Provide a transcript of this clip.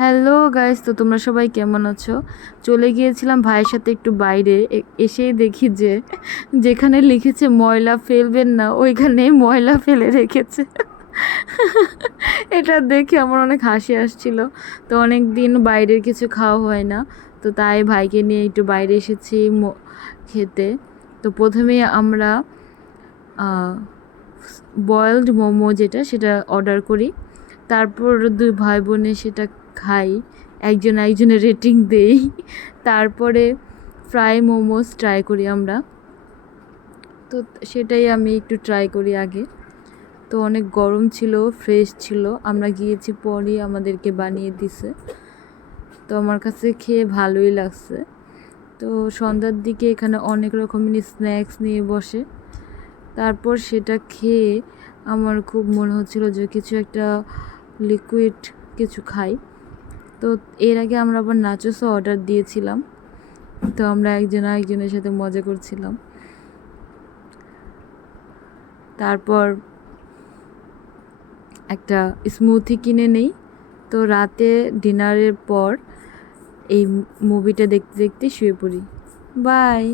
Hello guys, তো তোমরা সবাই কেমন আছো? চলে গিয়েছিলাম ভাইয়ের সাথে একটু বাইরে। এসেই দেখি যে যেখানে লিখেছে ময়লা ফেলবেন না, ওইখানে ময়লা ফেলে রেখেছে। এটা দেখে আমার অনেক হাসি আসছিল। তো অনেক দিন বাইরের কিছু খাওয়া হয় না, তো তাই ভাইকে নিয়ে একটু বাইরে এসেছি খেতে। তো প্রথমে আমরা বয়েলড মোমো যেটা সেটা অর্ডার করি। তারপর দুই ভাই বোনে সেটা খাই, একজন একজনের রেটিং দেই। তারপরে ফ্রাই মোমোস ট্রাই করি আমরা। তো সেটাই আমি একটু ট্রাই করি আগে। তো অনেক গরম ছিল, ফ্রেশ ছিল, আমরা গিয়েছি পরই আমাদেরকে বানিয়ে দিছে। তো আমার কাছে খেয়ে ভালোই লাগছে। তো সন্ধ্যার দিকে এখানে অনেক রকমের স্ন্যাক্স নিয়ে বসে। তারপর সেটা খেয়ে আমার খুব মনে হচ্ছিল যে কিছু একটা লিকুইড কিছু খাই। তো এর আগে আমরা আবার নাচোসও অর্ডার দিয়েছিলাম। তো আমরা একজনের সাথে মজা করছিলাম। তারপর একটা স্মুথি কিনে নেই। তো রাতে ডিনারের পর এই মুভিটা দেখতে দেখতে শুয়ে পড়ি। বাই।